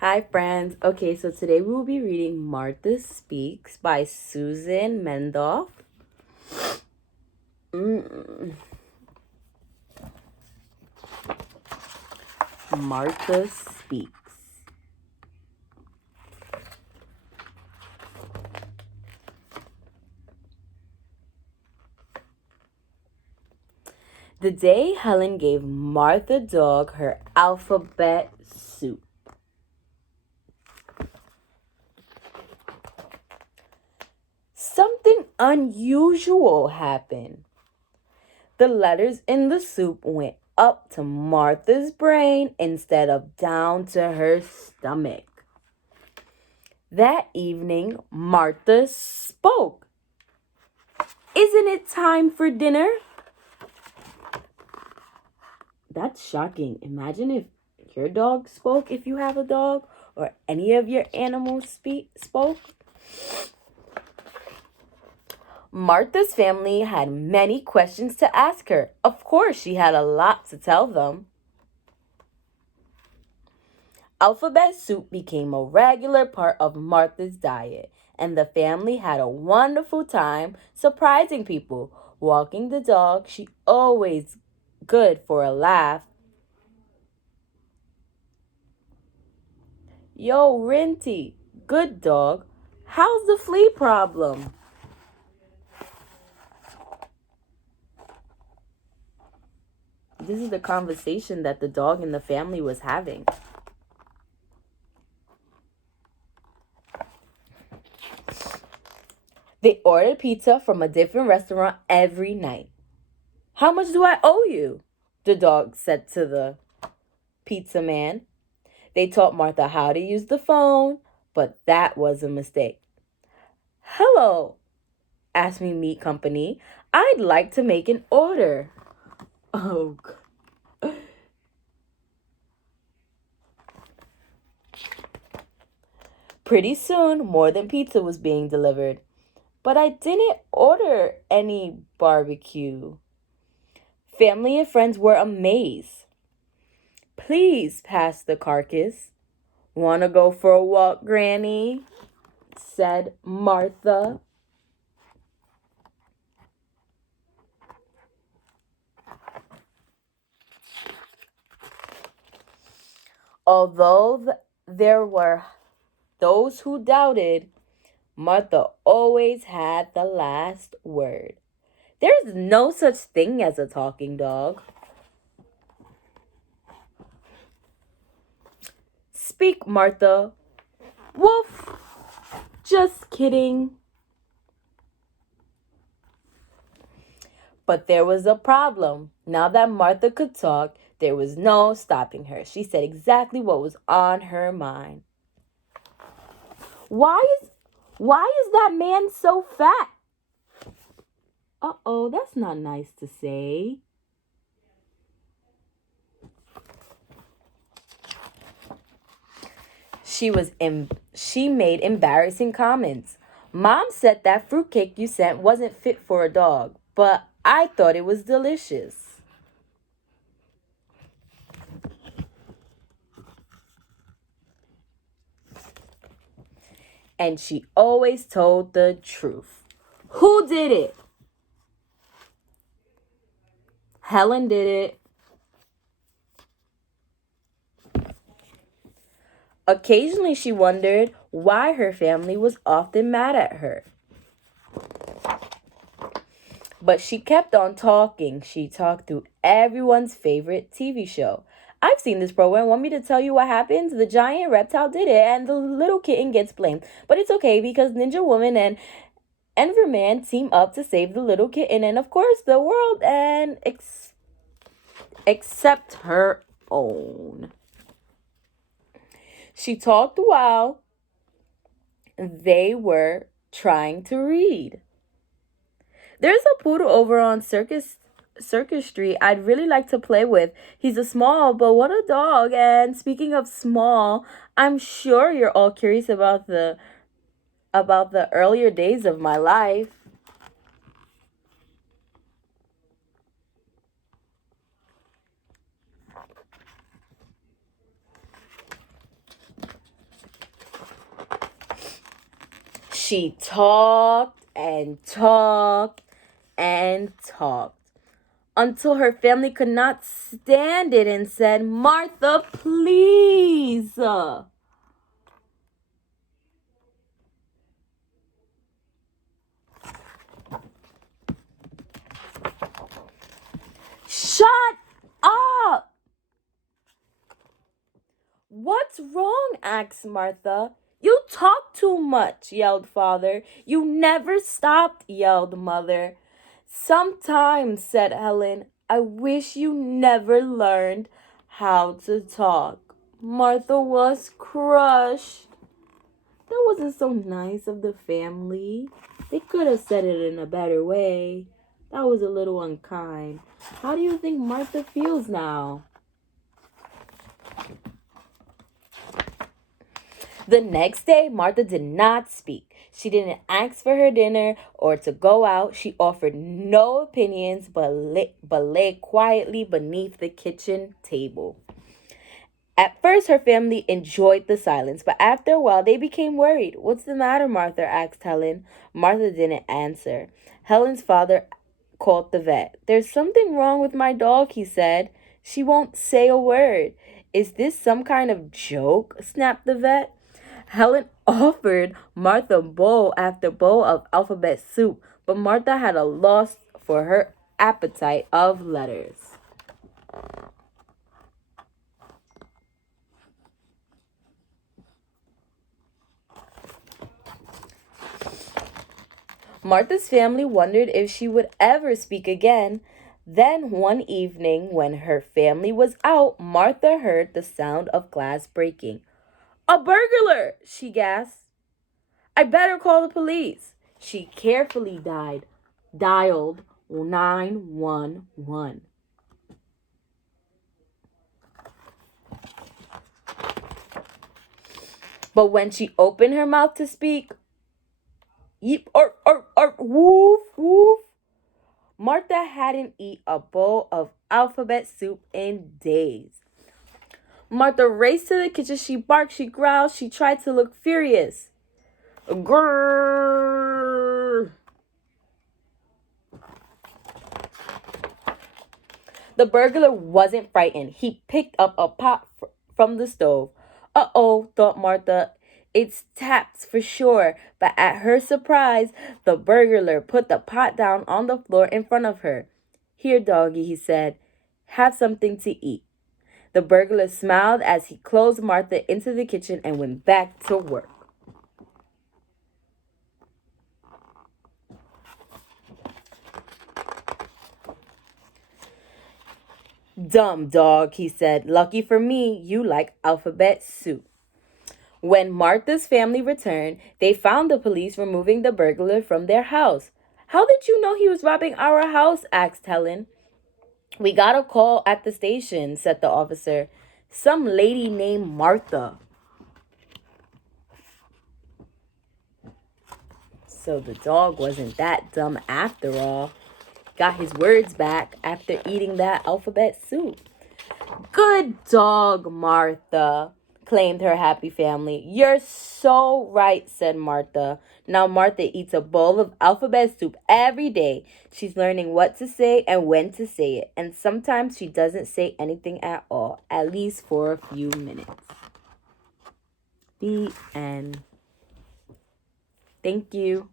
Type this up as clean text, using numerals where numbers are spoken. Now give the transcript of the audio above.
Hi, friends. Okay, so today we will be reading Martha Speaks by Susan Mendoff. Martha Speaks. The day Helen gave Martha Dog her alphabet soup. Something unusual happened. The letters in the soup went up to Martha's brain instead of down to her stomach. That evening, Martha spoke. Isn't it time for dinner? That's shocking. Imagine if your dog spoke, if you have a dog, or any of your animals spoke. Martha's family had many questions to ask her. Of course, she had a lot to tell them. Alphabet soup became a regular part of Martha's diet, and the family had a wonderful time surprising people. Walking the dog, she always good for a laugh. Yo, Rinty, good dog. How's the flea problem? This is the conversation that the dog and the family was having. They ordered pizza from a different restaurant every night. How much do I owe you? The dog said to the pizza man. They taught Martha how to use the phone, but that was a mistake. Hello, asked me Meat Company. I'd like to make an order. Oh, pretty soon, more than pizza was being delivered. But I didn't order any barbecue. Family and friends were amazed. Please pass the carcass. Wanna go for a walk, Granny? Said Martha. Although there were those who doubted, Martha always had the last word. There's no such thing as a talking dog. Speak, Martha. Woof. Just kidding. But there was a problem. Now that Martha could talk, there was no stopping her. She said exactly what was on her mind. Why is that man so fat? Uh-oh, that's not nice to say. She made embarrassing comments. Mom said that fruitcake you sent wasn't fit for a dog, but I thought it was delicious. And she always told the truth. Who did it? Helen did it. Occasionally she wondered why her family was often mad at her. But she kept on talking. She talked through everyone's favorite TV show. I've seen this program. Want me to tell you what happens? The giant reptile did it, and the little kitten gets blamed. But it's okay because Ninja Woman and Enverman team up to save the little kitten and, of course, the world, and except her own. She talked while they were trying to read. There's a poodle over on Circus Street I'd really like to play with. He's a small, but what a dog. And speaking of small, I'm sure you're all curious about the earlier days of my life. She talked and talked and talked until her family could not stand it and said, "Martha, please." Shut up! "What's wrong?" asked Martha. "You talk too much," yelled Father. "You never stopped," yelled Mother. "Sometimes," said Helen, "I wish you never learned how to talk." Martha was crushed. That wasn't so nice of the family. They could have said it in a better way. That was a little unkind. How do you think Martha feels now? The next day, Martha did not speak. She didn't ask for her dinner or to go out. She offered no opinions but lay quietly beneath the kitchen table. At first, her family enjoyed the silence, but after a while, they became worried. "What's the matter, Martha?" asked Helen. Martha didn't answer. Helen's father called the vet. "There's something wrong with my dog," he said. "She won't say a word." "Is this some kind of joke?" snapped the vet. Helen offered Martha bowl after bowl of alphabet soup, but Martha had a loss for her appetite of letters. Martha's family wondered if she would ever speak again. Then one evening, when her family was out, Martha heard the sound of glass breaking. "A burglar!" she gasped. "I better call the police." She carefully dialed 911. But when she opened her mouth to speak, "Yeep, woof, woof," Martha hadn't eaten a bowl of alphabet soup in days. Martha raced to the kitchen. She barked, she growled, she tried to look furious. Grrr. The burglar wasn't frightened. He picked up a pot from the stove. "Uh-oh," thought Martha. "It's taps for sure." But at her surprise, the burglar put the pot down on the floor in front of her. "Here, doggy," he said. "Have something to eat." The burglar smiled as he closed Martha into the kitchen and went back to work. "Dumb dog," he said. "Lucky for me, you like alphabet soup." When Martha's family returned, they found the police removing the burglar from their house. "How did you know he was robbing our house?" asked Helen. "We got a call at the station," said the officer. "Some lady named Martha." So the dog wasn't that dumb after all. Got his words back after eating that alphabet soup. "Good dog, Martha," claimed her happy family. "You're so right," said Martha. Now Martha eats a bowl of alphabet soup every day. She's learning what to say and when to say it. And sometimes she doesn't say anything at all, at least for a few minutes. The end. Thank you.